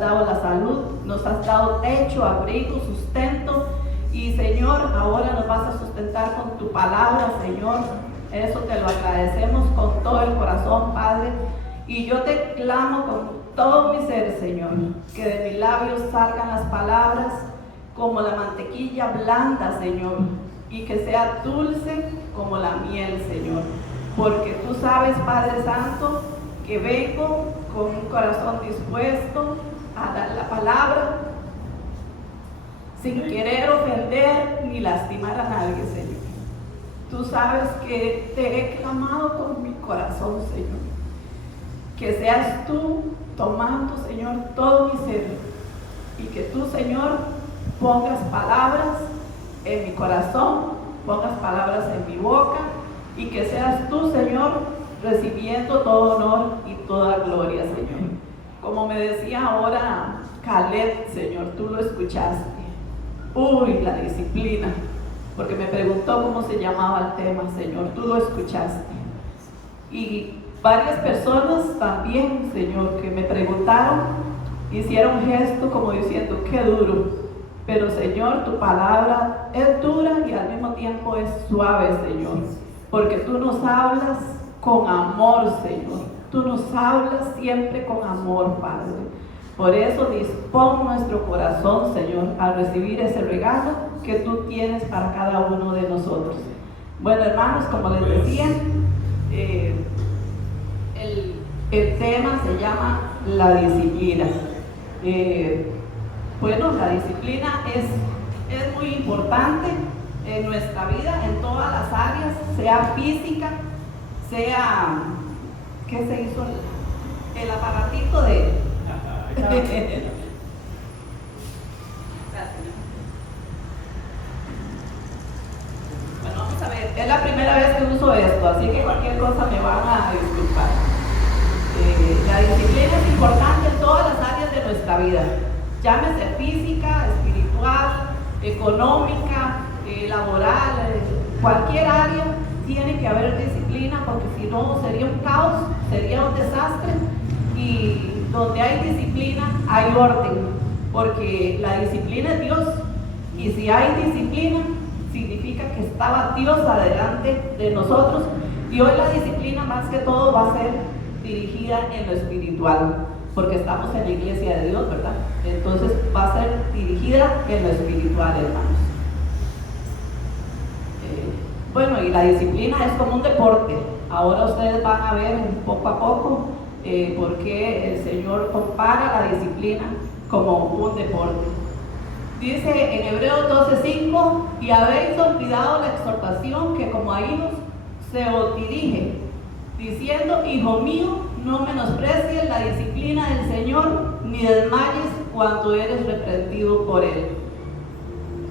dado la salud, nos has dado techo, abrigo, sustento, y Señor, ahora nos vas a sustentar con tu palabra, Señor. Eso te lo agradecemos con todo el corazón, Padre, y yo te clamo con todo mi ser, Señor, que de mis labios salgan las palabras como la mantequilla blanda, Señor, y que sea dulce como la miel, Señor, porque tú sabes, Padre Santo, que vengo con un corazón dispuesto a dar la palabra sin querer ofender ni lastimar a nadie, Señor. Tú sabes que te he clamado con mi corazón, Señor, que seas tú tomando, Señor, todo mi ser, y que tú, Señor, pongas palabras en mi corazón, pongas palabras en mi boca, y que seas tú, Señor, recibiendo todo honor y toda gloria, Señor. Como me decía ahora Caleb, Señor, tú lo escuchaste. Uy, la disciplina, porque me preguntó cómo se llamaba el tema, Señor, tú lo escuchaste. Y varias personas también, Señor, que me preguntaron, hicieron gesto como diciendo, qué duro. Pero, Señor, tu palabra es dura y al mismo tiempo es suave, Señor, porque tú nos hablas con amor, Señor. Tú nos hablas siempre con amor, Padre. Por eso dispón nuestro corazón, Señor, a recibir ese regalo que tú tienes para cada uno de nosotros. Bueno, hermanos, como les decía, el tema se llama la disciplina. Bueno, la disciplina es muy importante en nuestra vida, en todas las áreas, sea física, sea, ¿qué se hizo? El aparatito de... Bueno, vamos a ver, es la primera vez que uso esto, así que cualquier cosa me van a disculpar. La disciplina es importante en todas las áreas de nuestra vida, llámese física, espiritual, económica, laboral, cualquier área tiene que haber disciplina, porque si no sería un caos, sería un desastre. Y donde hay disciplina hay orden, porque la disciplina es Dios, y si hay disciplina significa que estaba Dios adelante de nosotros. Y hoy la disciplina más que todo va a ser dirigida en lo espiritual, porque estamos en la iglesia de Dios, ¿verdad? Entonces va a ser dirigida en lo espiritual, hermanos. Bueno, y la disciplina es como un deporte. Ahora ustedes van a ver poco a poco por qué el Señor compara la disciplina como un deporte. Dice en Hebreos 12:5, y habéis olvidado la exhortación que como a hijos se os dirige, diciendo, hijo mío, no menosprecies la disciplina del Señor, ni desmayes cuando eres reprendido por Él.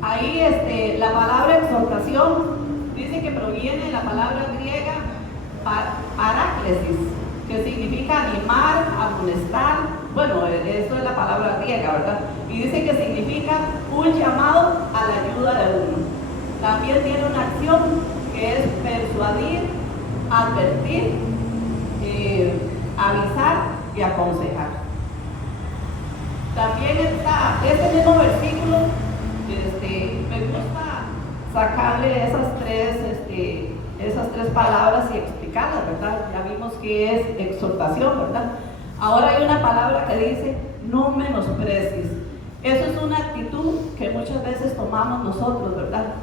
Ahí la palabra exhortación dice que proviene de la palabra griega paráclesis, que significa animar, amonestar. Bueno, eso es la palabra griega, ¿verdad? Y dice que significa un llamado a la ayuda de uno. También tiene una acción que es persuadir, advertir, avisar y aconsejar. También está este mismo versículo, me gusta sacarle esas tres palabras y explicarlas, ¿verdad? Ya vimos que es exhortación, ¿verdad? Ahora hay una palabra que dice, no menosprecies. Eso es una actitud que muchas veces tomamos nosotros, ¿verdad?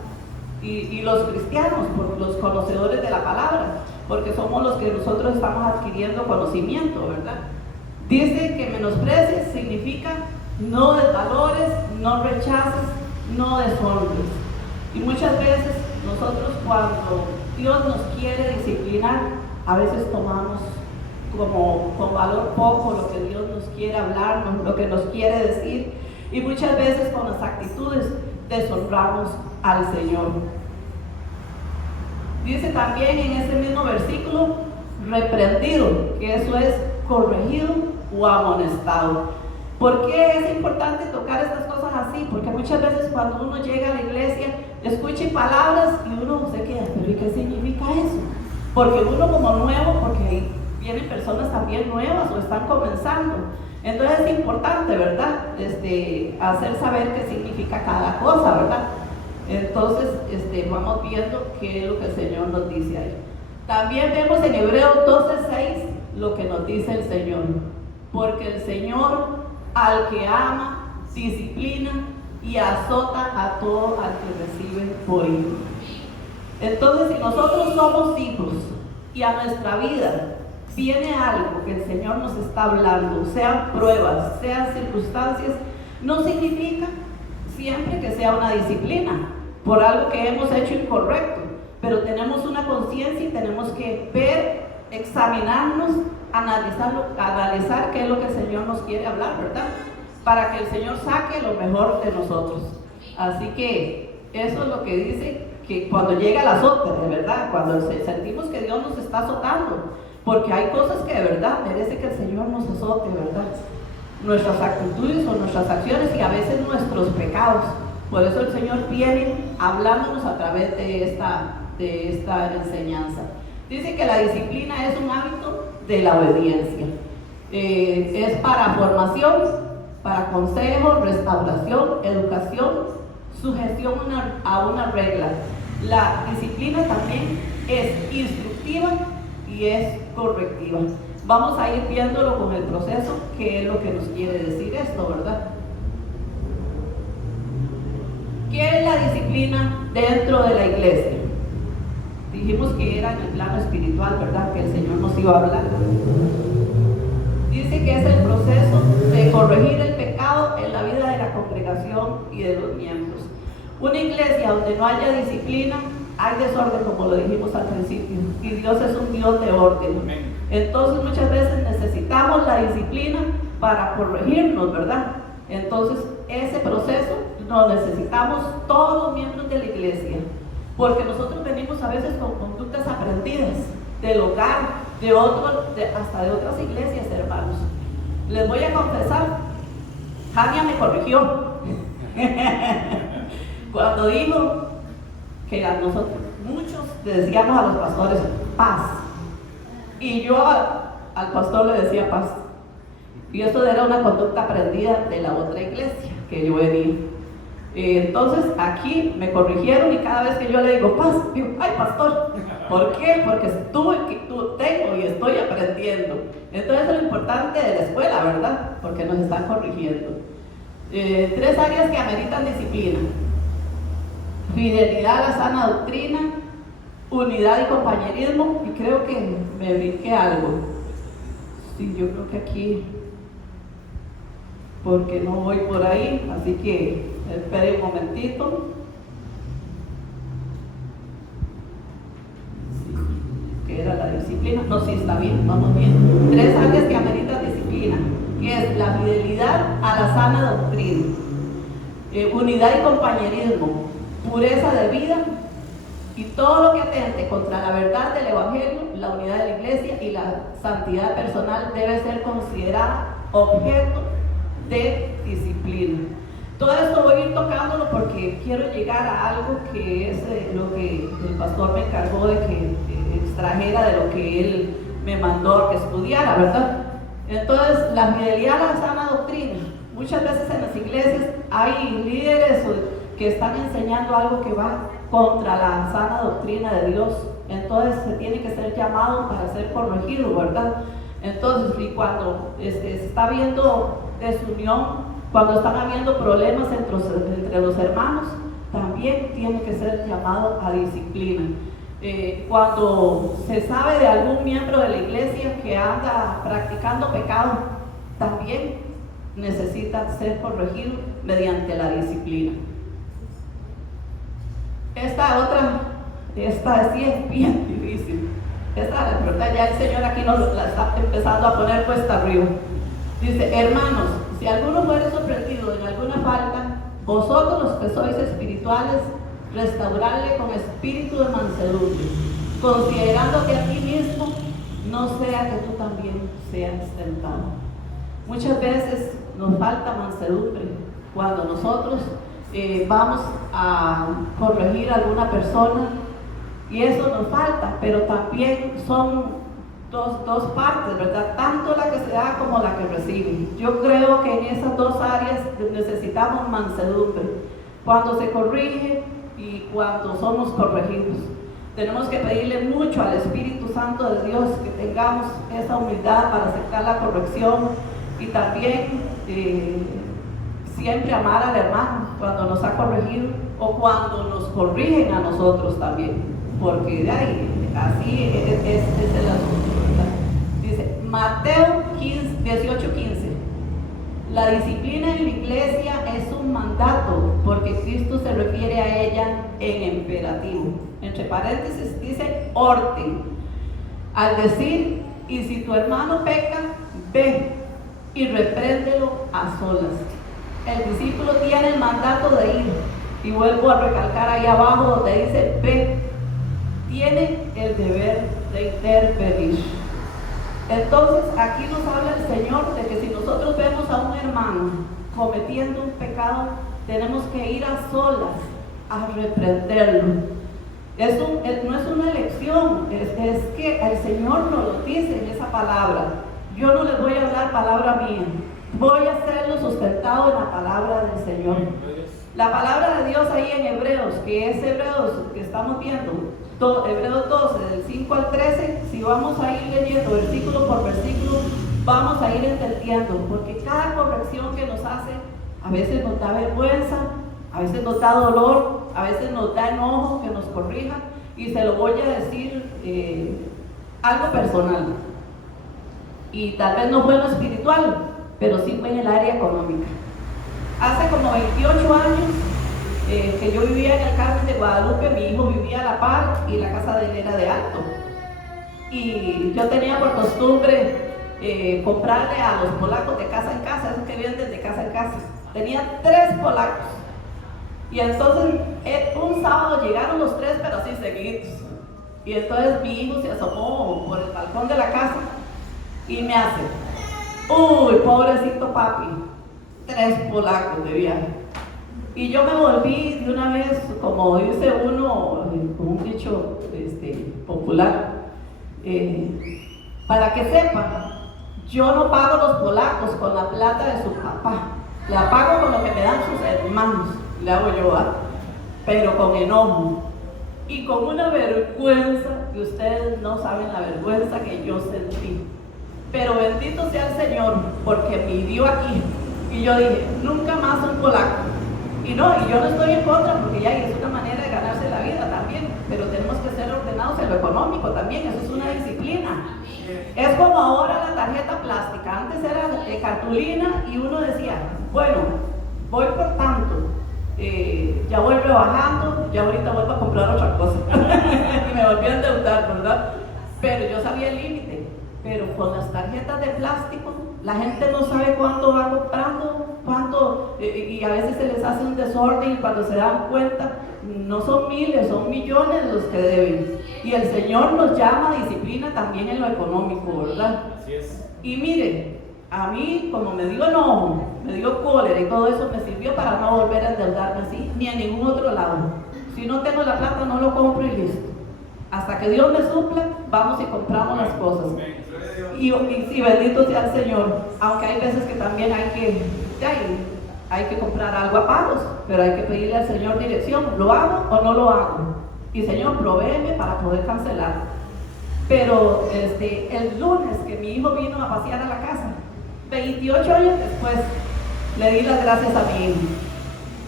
Y los cristianos, por los conocedores de la palabra, porque somos los que nosotros estamos adquiriendo conocimiento, ¿verdad? Dice que menosprecies significa no desvalores, no rechaces, no deshonres. Y muchas veces nosotros, cuando Dios nos quiere disciplinar, a veces tomamos como con valor poco lo que Dios nos quiere hablar, lo que nos quiere decir, y muchas veces con las actitudes deshonramos al Señor. Dice también en ese mismo versículo, reprendido, que eso es corregido o amonestado. ¿Por qué es importante tocar estas cosas así? Porque muchas veces cuando uno llega a la iglesia, escucha palabras y uno se queda, ¿pero y qué significa eso? Porque uno como nuevo, porque vienen personas también nuevas o están comenzando, Entonces es importante, ¿verdad? Hacer saber qué significa cada cosa, ¿verdad? Entonces vamos viendo qué es lo que el Señor nos dice ahí. También vemos en Hebreos 12:6 lo que nos dice el Señor. Porque el Señor al que ama, disciplina y azota a todo al que recibe por hijo. Entonces, si nosotros somos hijos y a nuestra vida viene algo que el Señor nos está hablando, sean pruebas, sean circunstancias, no significa siempre que sea una disciplina por algo que hemos hecho incorrecto, pero tenemos una conciencia y tenemos que ver, examinarnos, analizar qué es lo que el Señor nos quiere hablar, ¿verdad? Para que el Señor saque lo mejor de nosotros. Así que eso es lo que dice, que cuando llega el azote, de verdad, cuando sentimos que Dios nos está azotando, porque hay cosas que de verdad merece que el Señor nos azote, ¿verdad? Nuestras actitudes o nuestras acciones y a veces nuestros pecados. Por eso el Señor viene hablándonos a través de esta enseñanza. Dice que la disciplina es un hábito de la obediencia. Es para formación, para consejo, restauración, educación, sujeción a una regla. La disciplina también es instructiva y es correctiva. Vamos a ir viéndolo con el proceso, que es lo que nos quiere decir esto, ¿verdad? ¿Qué es la disciplina dentro de la iglesia? Dijimos que era en el plano espiritual, ¿verdad? Que el Señor nos iba a hablar. Dice que es el proceso de corregir el pecado en la vida de la congregación y de los miembros. Una iglesia donde no haya disciplina, hay desorden, como lo dijimos al principio, y Dios es un Dios de orden. Entonces muchas veces necesitamos la disciplina para corregirnos, ¿verdad? Entonces ese proceso lo necesitamos todos los miembros de la iglesia, porque nosotros venimos a veces con conductas aprendidas del hogar, hasta de otras iglesias, hermanos. Les voy a confesar, Jania me corrigió cuando dijo que a nosotros, muchos le decíamos a los pastores paz, y yo al pastor le decía paz, y eso era una conducta aprendida de la otra iglesia que yo venía. Entonces aquí me corrigieron y cada vez que yo le digo paz, digo, ay pastor, ¿por qué? Porque tengo y estoy aprendiendo. Entonces eso es lo importante de la escuela, ¿verdad? Porque nos están corrigiendo. 3 áreas que ameritan disciplina: fidelidad a la sana doctrina, unidad y compañerismo, y creo que me brinqué algo. Sí, yo creo que aquí, porque no voy por ahí, así que espere un momentito. Sí, que era la disciplina. No, sí, está bien, vamos bien. 3 áreas que ameritan disciplina, que es la fidelidad a la sana doctrina, unidad y compañerismo, pureza de vida, y todo lo que atente contra la verdad del Evangelio, la unidad de la iglesia y la santidad personal debe ser considerada objeto de disciplina. Todo esto voy a ir tocándolo porque quiero llegar a algo que es lo que el pastor me encargó de que extrajera de lo que él me mandó a que estudiara, ¿verdad? Entonces, la fidelidad a la sana doctrina. Muchas veces en las iglesias hay líderes que están enseñando algo que va contra la sana doctrina de Dios. Entonces se tiene que ser llamado para ser corregido, ¿verdad? Entonces, y cuando se está viendo desunión, cuando están habiendo problemas entre los hermanos, también tiene que ser llamado a disciplina. Cuando se sabe de algún miembro de la iglesia que anda practicando pecado, también necesita ser corregido mediante la disciplina. Esta sí es bien difícil. Esta, verdad, ya el Señor aquí nos la está empezando a poner cuesta arriba. Dice: hermanos, si alguno fuere sorprendido en alguna falta, vosotros los que sois espirituales, restaurarle con espíritu de mansedumbre, considerándote a ti mismo, no sea que tú también seas tentado. Muchas veces nos falta mansedumbre cuando nosotros vamos a corregir a alguna persona, y eso nos falta, pero también son dos partes, ¿verdad? Tanto la que se da como la que recibe. Yo creo que en esas dos áreas necesitamos mansedumbre, cuando se corrige y cuando somos corregidos. Tenemos que pedirle mucho al Espíritu Santo de Dios que tengamos esa humildad para aceptar la corrección y también siempre amar al hermano cuando nos ha corregido o cuando nos corrigen a nosotros también, porque de ahí, así es el asunto, ¿verdad? Dice Mateo 18:15, la disciplina en la iglesia es un mandato porque Cristo se refiere a ella en imperativo. Entre paréntesis dice orden, al decir, y si tu hermano peca, ve y repréndelo a solas. El discípulo tiene el mandato de ir, y vuelvo a recalcar ahí abajo donde dice ve, tiene el deber de intervenir. Entonces aquí nos habla el Señor de que si nosotros vemos a un hermano cometiendo un pecado, tenemos que ir a solas a reprenderlo. No es una elección, es que el Señor nos lo dice en esa palabra. Yo no les voy a hablar palabra mía, voy a hacerlo sustentado en la palabra del Señor. La palabra de Dios ahí en Hebreos, que es Hebreos que estamos viendo, Hebreos 12, del 5 al 13, si vamos a ir leyendo versículo por versículo, vamos a ir entendiendo, porque cada corrección que nos hace, a veces nos da vergüenza, a veces nos da dolor, a veces nos da enojo que nos corrija, y se lo voy a decir algo personal. Y tal vez no fue en lo espiritual, pero sí fue en el área económica. Hace como 28 años que yo vivía en el Carmen de Guadalupe, mi hijo vivía a la par y la casa de él era de alto. Y yo tenía por costumbre comprarle a los polacos de casa en casa, esos que venden de casa en casa. Tenía 3 polacos. Y entonces un sábado llegaron los 3, pero así seguidos. Y entonces mi hijo se asomó por el balcón de la casa y me hace, uy, pobrecito papi, 3 polacos de viaje. Y yo me volví de una vez, como dice uno, con un dicho popular, para que sepan, yo no pago los polacos con la plata de su papá, la pago con lo que me dan sus hermanos, le hago yo, pero con enojo y con una vergüenza que ustedes no saben la vergüenza que yo sentí. Pero bendito sea el Señor, porque me hirió aquí. Y yo dije, nunca más un polaco. Y yo no estoy en contra, porque ya es una manera de ganarse la vida también. Pero tenemos que ser ordenados en lo económico también, eso es una disciplina. Es como ahora la tarjeta plástica. Antes era cartulina y uno decía, bueno, voy por tanto. Ya voy rebajando, ya ahorita vuelvo a comprar otra cosa. Y me volví a endeudar, ¿verdad? Pero yo sabía el límite. Pero con las tarjetas de plástico, la gente no sabe cuánto va comprando, y a veces se les hace un desorden y cuando se dan cuenta, no son miles, son millones los que deben. Y el Señor nos llama a disciplina también en lo económico, ¿verdad? Así es. Y mire, a mí, como me dio enojo, me dio cólera y todo eso, me sirvió para no volver a endeudarme así, ni a ningún otro lado. Si no tengo la plata, no lo compro y listo. Hasta que Dios me supla, vamos y compramos las cosas. Y sí, bendito sea el Señor, aunque hay veces que también hay que comprar algo a pagos, pero hay que pedirle al Señor dirección, ¿lo hago o no lo hago? Y Señor, provéeme para poder cancelar. Pero el lunes que mi hijo vino a pasear a la casa, 28 años después, le di las gracias a mi hijo.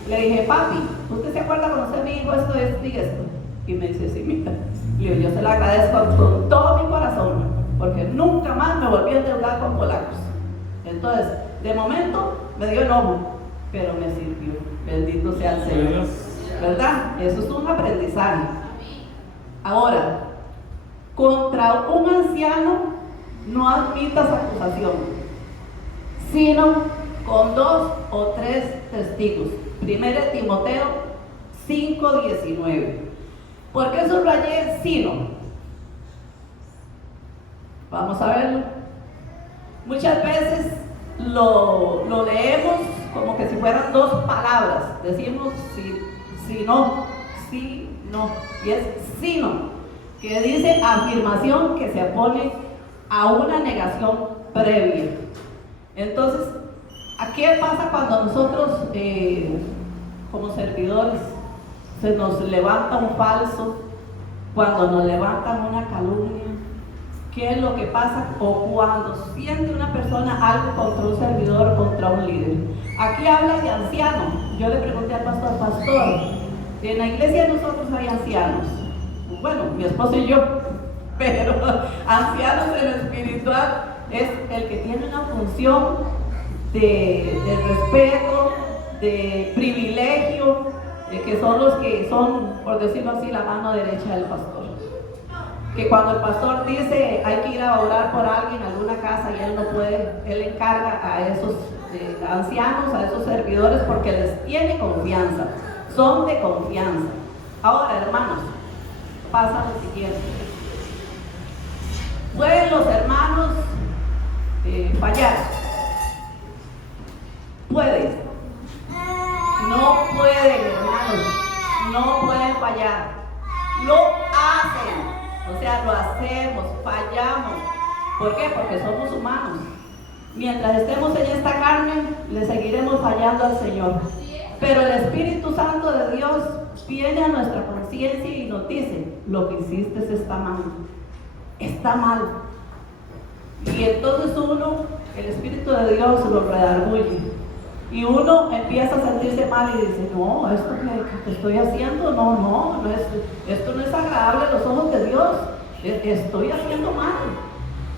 Le dije, papi, ¿usted se acuerda cuando usted me dijo esto y esto? Y me dice, sí, mira. Y yo se lo agradezco con todo mi corazón, porque nunca más me volví a endeudar con polacos. Entonces, de momento me dio enojo, pero me sirvió. Bendito sea el Señor. ¿Verdad? Eso es un aprendizaje. Ahora, contra un anciano no admitas acusación, sino con 2 o 3 testigos. 1 Timoteo 5:19. ¿Por qué subrayé sino? Vamos a verlo. Muchas veces lo leemos como que si fueran 2 palabras. Decimos si no, y es sino, que dice afirmación que se opone a una negación previa. Entonces, ¿qué pasa cuando nosotros, como servidores, se nos levanta un falso, cuando nos levantan una calumnia? ¿Qué es lo que pasa? O cuando siente una persona algo contra un servidor, contra un líder. Aquí habla de ancianos. Yo le pregunté al pastor, en la iglesia de nosotros hay ancianos. Bueno, mi esposo y yo, pero ancianos en lo espiritual es el que tiene una función de respeto, de privilegio, que son los que son, por decirlo así, la mano derecha del pastor. Que cuando el pastor dice hay que ir a orar por alguien en alguna casa y él no puede, él encarga a esos ancianos, a esos servidores, porque les tiene confianza, son de confianza. Ahora, hermanos, pasa lo siguiente: pueden los hermanos fallar, pueden, no pueden, hermanos, no pueden fallar, lo hacen. O sea, lo hacemos, fallamos. ¿Por qué? Porque somos humanos. Mientras estemos en esta carne, le seguiremos fallando al Señor. Pero el Espíritu Santo de Dios viene a nuestra conciencia y nos dice: lo que hiciste está mal. Está mal. Y entonces el Espíritu de Dios lo redarguye. Y uno empieza a sentirse mal y dice: no, esto que estoy haciendo, esto no es agradable a los ojos de Dios, estoy haciendo mal.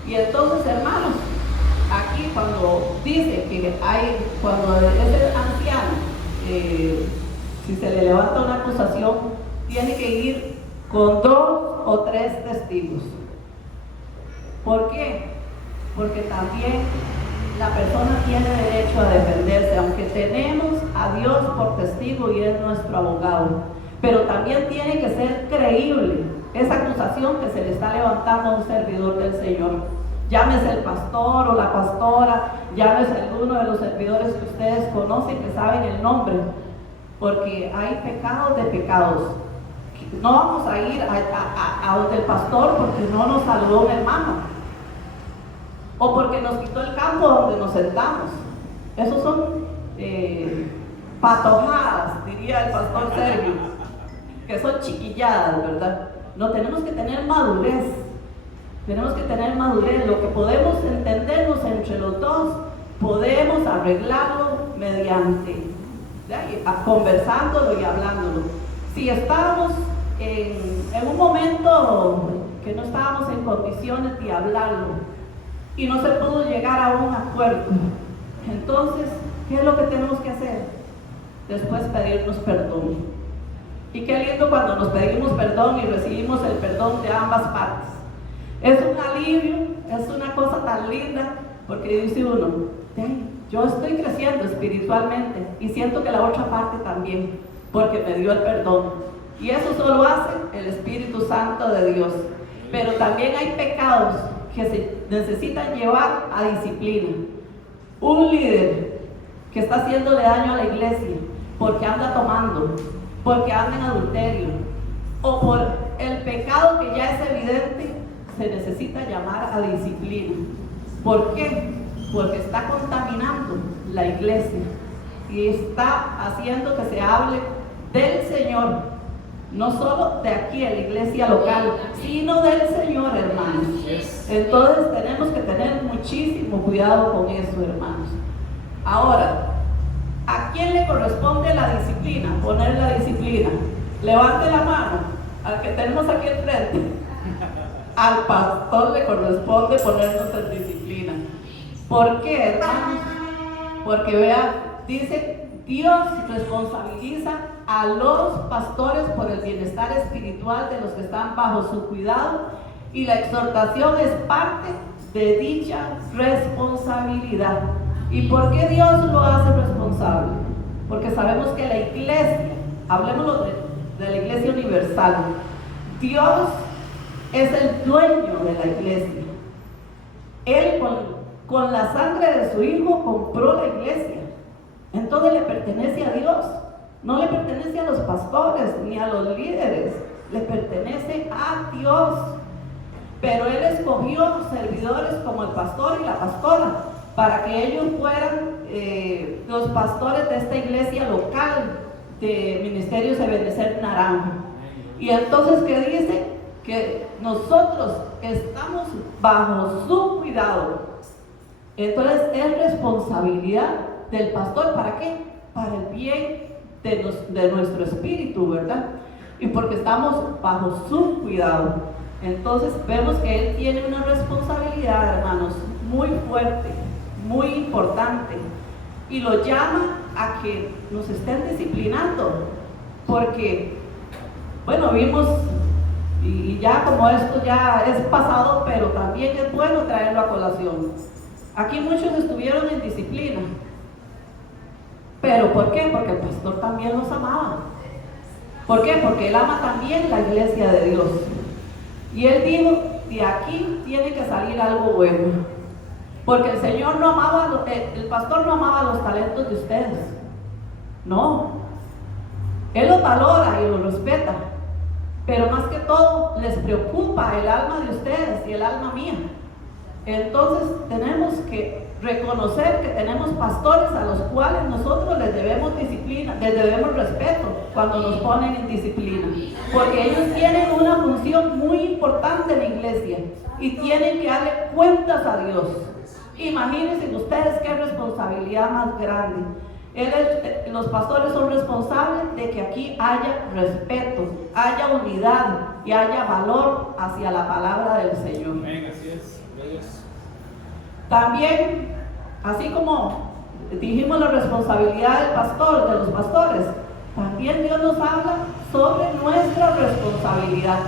Y entonces, hermanos, aquí cuando dice que cuando ese anciano, si se le levanta una acusación, tiene que ir con 2 o 3 testigos. ¿Por qué? Porque también la persona tiene derecho a defenderse, aunque tenemos a Dios por testigo y es nuestro abogado. Pero también tiene que ser creíble esa acusación que se le está levantando a un servidor del Señor. Llámese el pastor o la pastora, llámese alguno de los servidores que ustedes conocen, que saben el nombre, porque hay pecados de pecados. No vamos a ir a donde el pastor porque no nos saludó un hermano, o porque nos quitó el campo donde nos sentamos. Esos son patojadas, diría el pastor Sergio, que son chiquilladas, ¿verdad? No, tenemos que tener madurez. Tenemos que tener madurez. Lo que podemos entendernos entre los dos, podemos arreglarlo mediante conversándolo y hablándolo. Si estábamos en un momento que no estábamos en condiciones de hablarlo y no se pudo llegar a un acuerdo, entonces, ¿qué es lo que tenemos que hacer? Después pedirnos perdón. Y qué lindo cuando nos pedimos perdón y recibimos el perdón de ambas partes. Es un alivio, es una cosa tan linda, porque dice uno: yo estoy creciendo espiritualmente y siento que la otra parte también, porque me dio el perdón. Y eso solo hace el Espíritu Santo de Dios. Pero también hay pecados que se necesitan llevar a disciplina. Un líder que está haciéndole daño a la iglesia porque anda tomando, porque anda en adulterio, o por el pecado que ya es evidente, se necesita llamar a disciplina. ¿Por qué? Porque está contaminando la iglesia y está haciendo que se hable del Señor, no solo de aquí en la iglesia local, sino del Señor, hermanos. Entonces tenemos que tener muchísimo cuidado con eso, hermanos. Ahora, ¿a quién le corresponde la disciplina? Poner la disciplina. Levante la mano al que tenemos aquí al frente. Al pastor le corresponde ponernos en disciplina. ¿Por qué, hermanos? Porque vea, dice: Dios responsabiliza a los pastores por el bienestar espiritual de los que están bajo su cuidado, y la exhortación es parte de dicha responsabilidad. ¿Y por qué Dios lo hace responsable? Porque sabemos que la iglesia, hablemos de la iglesia universal, Dios es el dueño de la iglesia. Él con la sangre de su Hijo compró la iglesia. Entonces le pertenece a Dios. No le pertenece a los pastores ni a los líderes. Le pertenece a Dios. pero Él escogió servidores como el pastor y la pastora, para que ellos fueran los pastores de esta iglesia local de Ministerios Ebenecer Naranjo. Y entonces, ¿qué dice? Que nosotros estamos bajo su cuidado. Entonces es responsabilidad del pastor. ¿Para qué? Para el bien de nuestro espíritu, ¿verdad? Y porque estamos bajo su cuidado. Entonces vemos que Él tiene una responsabilidad, hermanos, muy fuerte, muy importante, y lo llama a que nos estén disciplinando, porque, bueno, vimos, y ya como esto ya es pasado, pero también es bueno traerlo a colación. Aquí muchos estuvieron en disciplina, pero ¿por qué? Porque el pastor también los amaba. ¿Por qué? Porque Él ama también la iglesia de Dios. Y Él dijo, de aquí tiene que salir algo bueno. Porque el Señor no amaba, el pastor no amaba los talentos de ustedes. No. Él los valora y los respeta. Pero más que todo, les preocupa el alma de ustedes y el alma mía. Entonces tenemos que reconocer que tenemos pastores a los cuales nosotros les debemos disciplina, les debemos respeto cuando nos ponen en disciplina, porque ellos tienen una función muy importante en la iglesia y tienen que darle cuentas a Dios. Imagínense ustedes qué responsabilidad más grande. Los pastores son responsables de que aquí haya respeto, haya unidad y haya valor hacia la palabra del Señor. Amén, así es. También, así como dijimos la responsabilidad del pastor, de los pastores, también Dios nos habla sobre nuestra responsabilidad.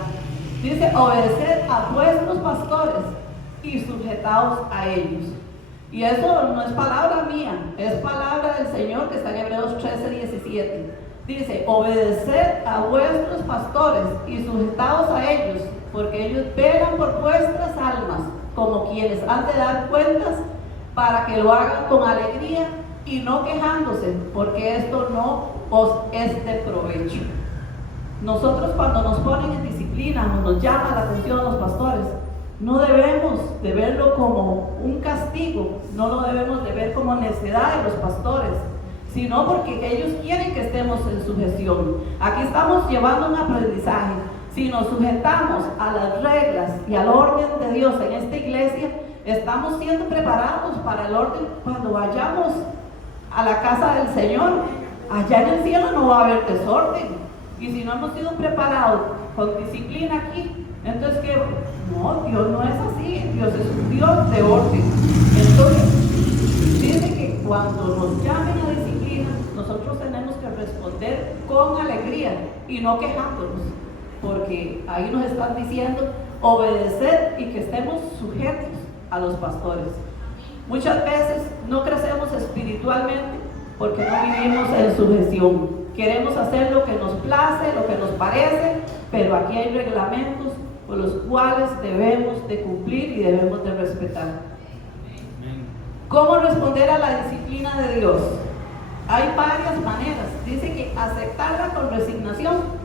Dice, obedeced a vuestros pastores y sujetaos a ellos. Y eso no es palabra mía, es palabra del Señor que está en Hebreos 13:17. Dice, obedeced a vuestros pastores y sujetaos a ellos, porque ellos velan por vuestras almas, como quienes han de dar cuentas, para que lo hagan con alegría y no quejándose, porque esto no os es de provecho. Nosotros cuando nos ponen en disciplina, nos llama la atención los pastores, no debemos de verlo como un castigo, no lo debemos de ver como necedad de los pastores, sino porque ellos quieren que estemos en sujeción. Aquí estamos llevando un aprendizaje. Si nos sujetamos a las reglas y al orden de Dios en esta iglesia, estamos siendo preparados para el orden cuando vayamos a la casa del Señor. Allá en el cielo no va a haber desorden. Y si no hemos sido preparados con disciplina aquí, entonces que no, Dios no es así. Dios es un Dios de orden. Entonces, dice que cuando nos llamen a disciplina, nosotros tenemos que responder con alegría y no quejándonos. Porque ahí nos están diciendo obedecer y que estemos sujetos a los pastores. Muchas veces no crecemos espiritualmente porque no vivimos en sujeción. Queremos hacer lo que nos place, lo que nos parece, pero aquí hay reglamentos por los cuales debemos de cumplir y debemos de respetar. ¿Cómo responder a la disciplina de Dios? Hay varias maneras. Dice que aceptarla con resignación.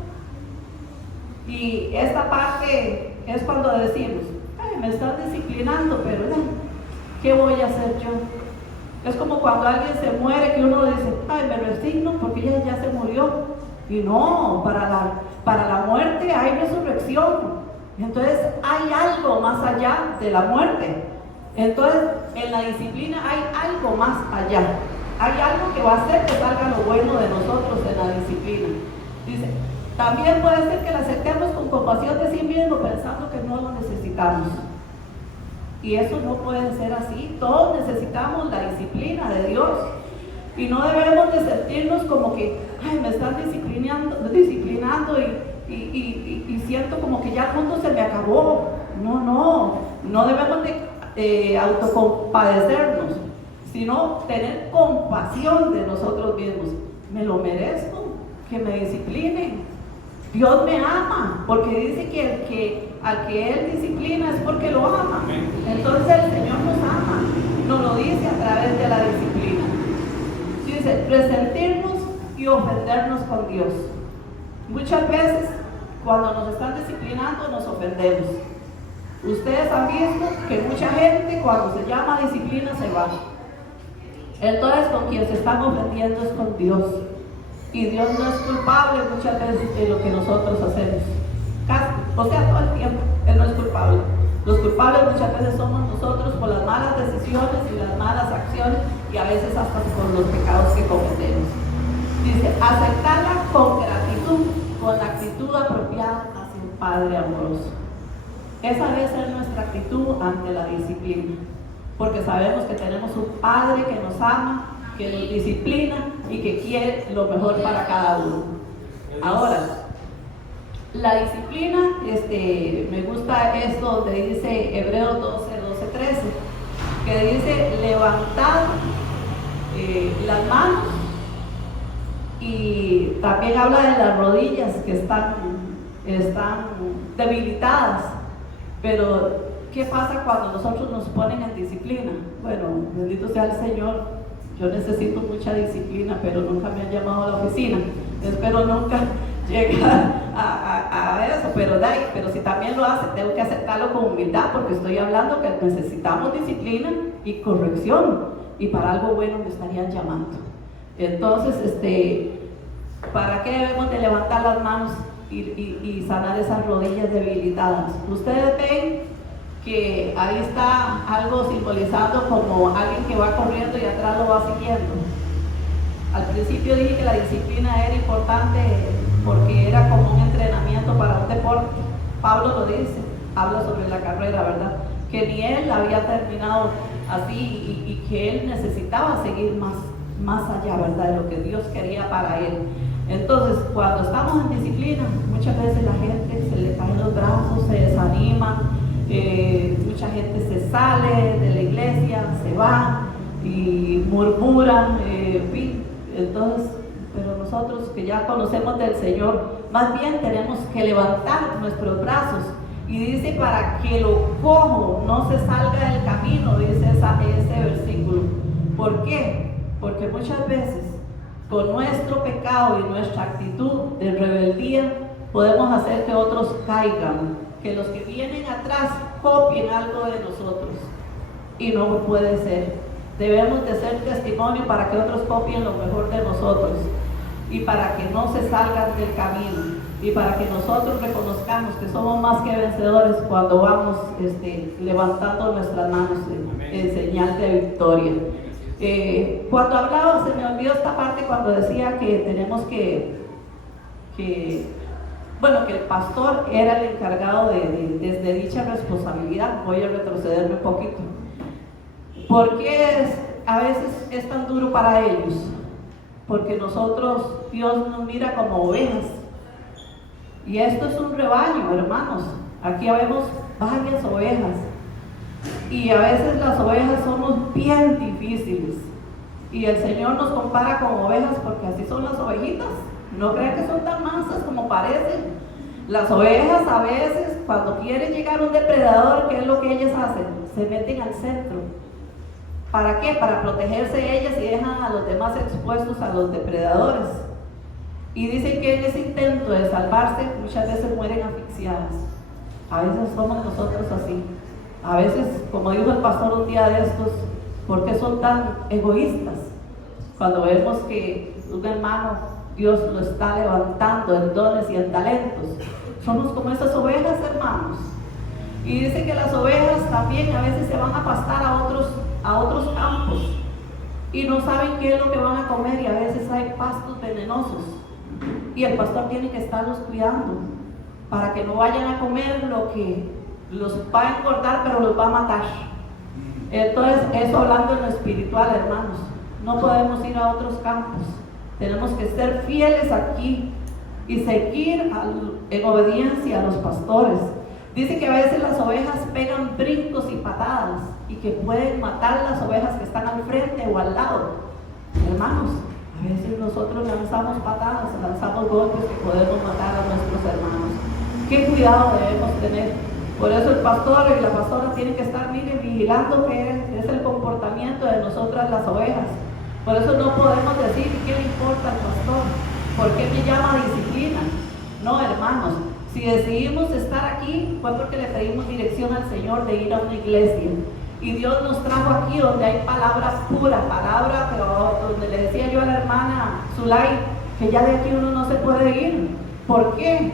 Y esta parte es cuando decimos, ay, me están disciplinando, pero ¿qué voy a hacer yo? Es como cuando alguien se muere, que uno dice, ay, me resigno porque ella ya se murió. Y no, para la muerte hay resurrección. Entonces hay algo más allá de la muerte. Entonces en la disciplina hay algo más allá. Hay algo que va a hacer que salga lo bueno de nosotros en la disciplina. Dice, también puede ser que la aceptemos con compasión de sí mismo, pensando que no lo necesitamos. Y eso no puede ser así. Todos necesitamos la disciplina de Dios. Y no debemos de sentirnos como que, ay, me están disciplinando y siento como que ya el mundo se me acabó. No debemos de autocompadecernos, sino tener compasión de nosotros mismos. Me lo merezco, que me disciplinen. Dios me ama, porque dice que al que Él disciplina es porque lo ama. Entonces el Señor nos ama, nos lo dice a través de la disciplina. Dice, resentirnos y ofendernos con Dios. Muchas veces cuando nos están disciplinando nos ofendemos. Ustedes han visto que mucha gente cuando se llama disciplina se va. Entonces con quien se están ofendiendo es con Dios. Y Dios no es culpable muchas veces de lo que nosotros hacemos. O sea, todo el tiempo, Él no es culpable. Los culpables muchas veces somos nosotros por las malas decisiones y las malas acciones y a veces hasta con los pecados que cometemos. Dice, aceptarla con gratitud, con la actitud apropiada hacia un Padre amoroso. Esa debe ser nuestra actitud ante la disciplina, porque sabemos que tenemos un Padre que nos ama, que nos disciplina y que quiere lo mejor para cada uno. Ahora, la disciplina, me gusta esto donde dice Hebreos 12:13, que dice levantar las manos, y también habla de las rodillas que están debilitadas. Pero ¿qué pasa cuando nosotros nos ponen en disciplina? Bueno, bendito sea el Señor, yo necesito mucha disciplina, pero nunca me han llamado a la oficina. Espero nunca llegar a eso, pero si también lo hace, tengo que aceptarlo con humildad, porque estoy hablando que necesitamos disciplina y corrección, y para algo bueno me estarían llamando. Entonces, ¿para qué debemos de levantar las manos y sanar esas rodillas debilitadas? Ustedes ven que ahí está algo simbolizando como alguien que va corriendo y atrás lo va siguiendo. Al principio dije que la disciplina era importante porque era como un entrenamiento para un deporte. Pablo lo dice, habla sobre la carrera, ¿verdad? Que ni él había terminado así y que él necesitaba seguir más allá, ¿verdad? De lo que Dios quería para él. Entonces, cuando estamos en disciplina, muchas veces la gente se le caen los brazos, se desanima, mucha gente se sale de la iglesia, se va y murmuran, en fin. Entonces, pero nosotros que ya conocemos del Señor, más bien tenemos que levantar nuestros brazos. Y dice, para que lo cojo no se salga del camino, dice ese versículo. ¿Por qué? Porque muchas veces con nuestro pecado y nuestra actitud de rebeldía podemos hacer que otros caigan, que los que vienen atrás copien algo de nosotros, y no puede ser. Debemos de ser testimonio para que otros copien lo mejor de nosotros y para que no se salgan del camino y para que nosotros reconozcamos que somos más que vencedores cuando vamos levantando nuestras manos en señal de victoria. Cuando hablaba, se me olvidó esta parte cuando decía que tenemos que el pastor era el encargado de dicha responsabilidad. Voy a retrocederme un poquito. ¿Por qué a veces es tan duro para ellos? Porque nosotros, Dios nos mira como ovejas. Y esto es un rebaño, hermanos. Aquí vemos varias ovejas. Y a veces las ovejas somos bien difíciles. Y el Señor nos compara con ovejas porque así son las ovejitas. No crean que son tan mansas como parecen. Las ovejas a veces, cuando quieren llegar a un depredador, ¿qué es lo que ellas hacen? Se meten al centro. ¿Para qué? Para protegerse ellas y dejan a los demás expuestos a los depredadores. Y dicen que en ese intento de salvarse muchas veces mueren asfixiadas. A veces somos nosotros así. A veces, como dijo el pastor un día de estos, ¿por qué son tan egoístas? Cuando vemos que un hermano, Dios lo está levantando en dones y en talentos. Somos como esas ovejas, hermanos. Y dice que las ovejas también a veces se van a pastar a otros campos y no saben qué es lo que van a comer, y a veces hay pastos venenosos y el pastor tiene que estarlos cuidando para que no vayan a comer lo que los va a engordar pero los va a matar. Entonces, eso hablando en lo espiritual, hermanos, no podemos ir a otros campos, tenemos que ser fieles aquí y seguir en obediencia a los pastores. Dice que a veces las ovejas pegan brincos y patadas y que pueden matar las ovejas que están al frente o al lado. Hermanos, a veces nosotros lanzamos patadas, lanzamos golpes que podemos matar a nuestros hermanos. ¿Qué cuidado debemos tener? Por eso el pastor y la pastora tienen que estar, vigilando qué es el comportamiento de nosotras las ovejas. Por eso no podemos decir qué le importa al pastor, por qué me llama disciplina. No, hermanos, Si decidimos estar aquí fue porque le pedimos dirección al Señor de ir a una iglesia. Y Dios nos trajo aquí donde hay palabra pura, palabra, pero donde le decía yo a la hermana Zulay que ya de aquí uno no se puede ir. ¿Por qué?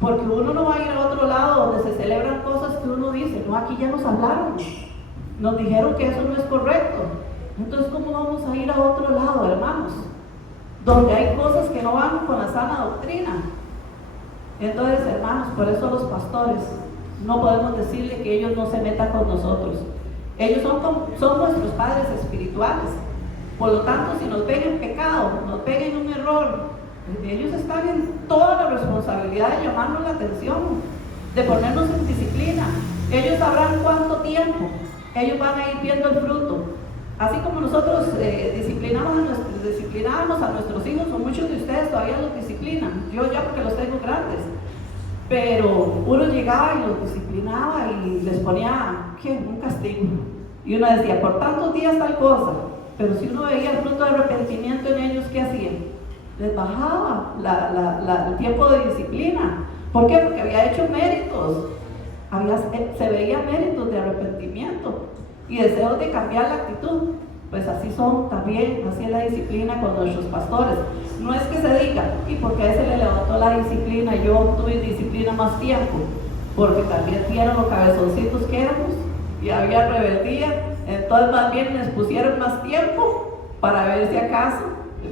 Porque uno no va a ir a otro lado donde se celebran cosas que uno dice, no, aquí ya nos hablaron, nos dijeron que eso no es correcto. Entonces, ¿cómo vamos a ir a otro lado, hermanos? Donde hay cosas que no van con la sana doctrina. Entonces, hermanos, por eso los pastores no podemos decirle que ellos no se metan con nosotros. Ellos son nuestros padres espirituales. Por lo tanto, si nos ven en pecado, nos ven en un error, ellos están en toda la responsabilidad de llamarnos la atención, de ponernos en disciplina. Ellos sabrán cuánto tiempo. Ellos van a ir viendo el fruto. Así como nosotros disciplinábamos a nuestros hijos, o muchos de ustedes todavía los disciplinan. Yo ya porque los tengo grandes. Pero uno llegaba y los disciplinaba y les ponía, ¿qué? Un castigo. Y uno decía, por tantos días tal cosa. Pero si uno veía el fruto de arrepentimiento en ellos, ¿qué hacían? Les bajaba el tiempo de disciplina. ¿Por qué? Porque había hecho méritos. Se veía méritos de arrepentimiento y deseos de cambiar la actitud. Pues así son también, así es la disciplina con nuestros pastores. No es que se diga, ¿y por qué se le levantó la disciplina? Yo tuve disciplina más tiempo, porque también vieron los cabezoncitos que éramos y había rebeldía. Entonces más bien les pusieron más tiempo para ver si acaso,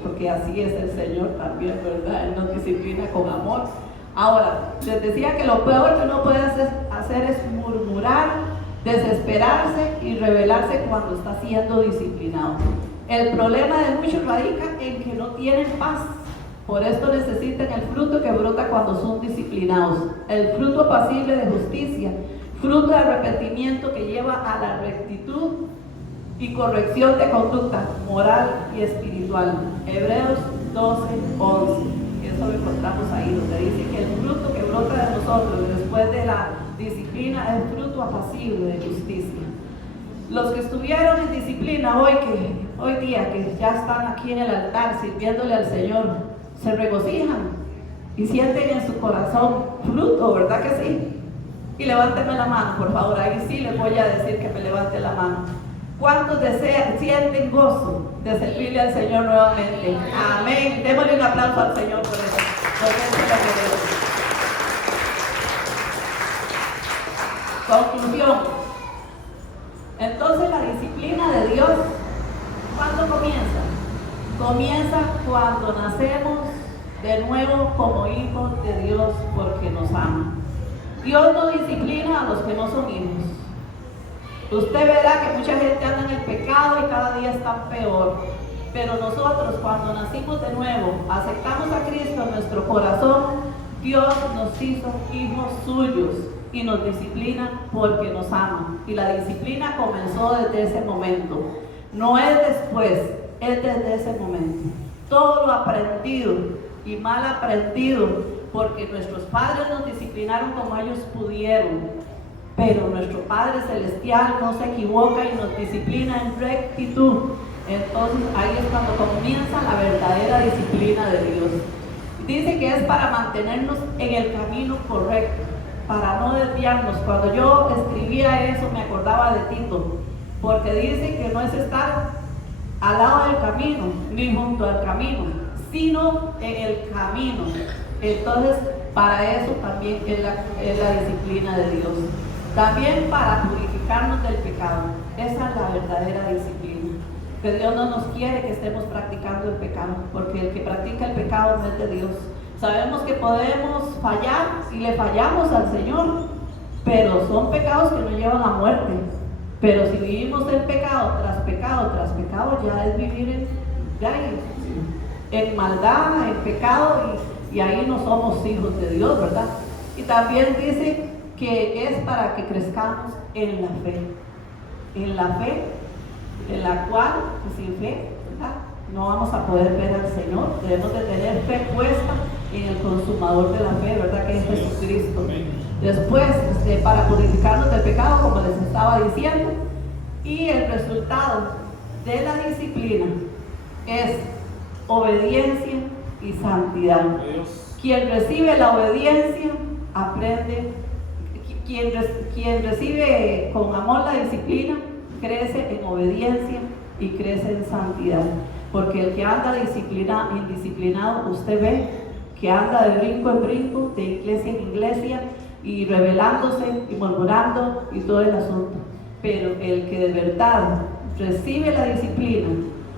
porque así es el Señor también, ¿verdad? Él nos disciplina con amor. Ahora, les decía que lo peor que uno puede hacer es murmurar, desesperarse y rebelarse cuando está siendo disciplinado. El problema de muchos radica en que no tienen paz. Por esto necesitan el fruto que brota cuando son disciplinados. El fruto apacible de justicia, fruto de arrepentimiento que lleva a la rectitud y corrección de conducta moral y espiritual. Hebreos 12:11. Eso lo encontramos ahí, donde dice que el fruto que brota de nosotros después de la disciplina es fruto apacible de justicia. Los que estuvieron en disciplina hoy día, que ya están aquí en el altar sirviéndole al Señor, se regocijan y sienten en su corazón fruto, ¿verdad que sí? Y levánteme la mano, por favor, ahí sí les voy a decir que me levante la mano. ¿Cuántos sienten gozo de servirle al Señor nuevamente? Amén. Démosle un aplauso al Señor por eso, porque Él se lo merece. Conclusión. Entonces la disciplina de Dios, ¿cuándo comienza? Comienza cuando nacemos de nuevo como hijos de Dios porque nos ama. Dios no disciplina a los que no son hijos. Usted verá que mucha gente anda en el pecado y cada día está peor. Pero nosotros, cuando nacimos de nuevo, aceptamos a Cristo en nuestro corazón, Dios nos hizo hijos suyos y nos disciplina porque nos ama. Y la disciplina comenzó desde ese momento. No es después, es desde ese momento. Todo lo aprendido y mal aprendido, porque nuestros padres nos disciplinaron como ellos pudieron. Pero nuestro Padre Celestial no se equivoca y nos disciplina en rectitud. Entonces ahí es cuando comienza la verdadera disciplina de Dios. Dice que es para mantenernos en el camino correcto, para no desviarnos. Cuando yo escribía eso me acordaba de Tito, porque dice que no es estar al lado del camino, ni junto al camino, sino en el camino. Entonces para eso también es la disciplina de Dios. También para purificarnos del pecado. Esa es la verdadera disciplina. Que Dios no nos quiere que estemos practicando el pecado, porque el que practica el pecado no es de Dios. Sabemos que podemos fallar y le fallamos al Señor, pero son pecados que nos llevan a muerte. Pero si vivimos en pecado tras pecado tras pecado, ya es vivir en maldad, en pecado, y ahí no somos hijos de Dios, ¿verdad? Y también dice que es para que crezcamos en la fe, en la cual, sin fe, ¿verdad?, no vamos a poder ver al Señor. Debemos de tener fe puesta en el consumador de la fe, ¿verdad?, que es Jesucristo. Después, para purificarnos del pecado, como les estaba diciendo, y el resultado de la disciplina es obediencia y santidad. Quien recibe la obediencia aprende, quien recibe con amor la disciplina, crece en obediencia y crece en santidad. Porque el que anda indisciplinado, usted ve que anda de brinco en brinco, de iglesia en iglesia, y rebelándose y murmurando y todo el asunto. Pero el que de verdad recibe la disciplina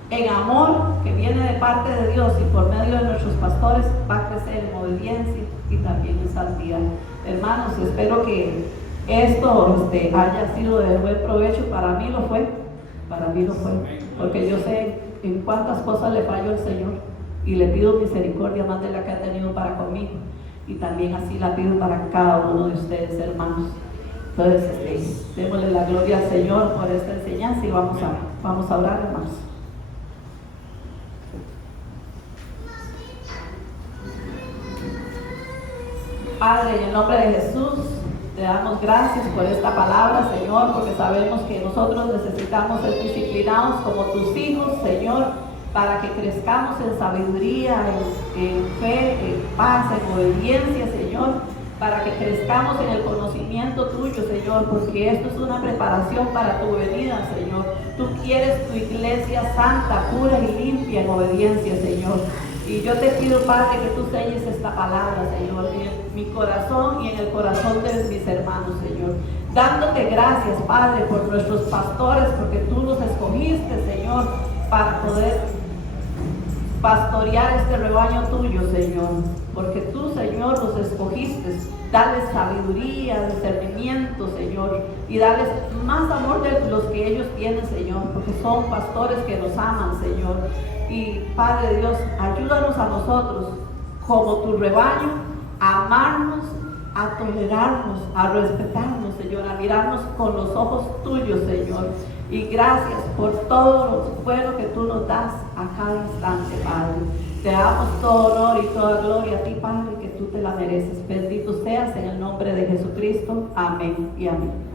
en amor, que viene de parte de Dios y por medio de nuestros pastores, va a crecer en obediencia y también en santidad. Hermanos, espero que esto haya sido de buen provecho. Para mí lo fue, porque yo sé en cuántas cosas le fallo al Señor y le pido misericordia más de la que ha tenido para conmigo, y también así la pido para cada uno de ustedes, hermanos. Entonces, démosle la gloria al Señor por esta enseñanza y vamos a orar, hermanos. Padre, en el nombre de Jesús, te damos gracias por esta palabra, Señor, porque sabemos que nosotros necesitamos ser disciplinados como tus hijos, Señor, para que crezcamos en sabiduría, en fe, en paz, en obediencia, Señor, para que crezcamos en el conocimiento tuyo, Señor, porque esto es una preparación para tu venida, Señor. Tú quieres tu iglesia santa, pura y limpia en obediencia, Señor. Y yo te pido, Padre, que tú selles esta palabra, Señor, en mi corazón y en el corazón de mis hermanos, Señor. Dándote gracias, Padre, por nuestros pastores, porque tú los escogiste, Señor, para poder pastorear este rebaño tuyo, Señor. Porque tú, Señor, los escogiste. Darles sabiduría, discernimiento, Señor, y darles más amor de los que ellos tienen, Señor, porque son pastores que nos aman, Señor. Y Padre Dios, ayúdanos a nosotros, como tu rebaño, a amarnos, a tolerarnos, a respetarnos, Señor, a mirarnos con los ojos tuyos, Señor. Y gracias por todo lo bueno que tú nos das a cada instante, Padre. Te damos todo honor y toda gloria a ti, Padre, que tú te la mereces. Bendito seas en el nombre de Jesucristo. Amén y amén.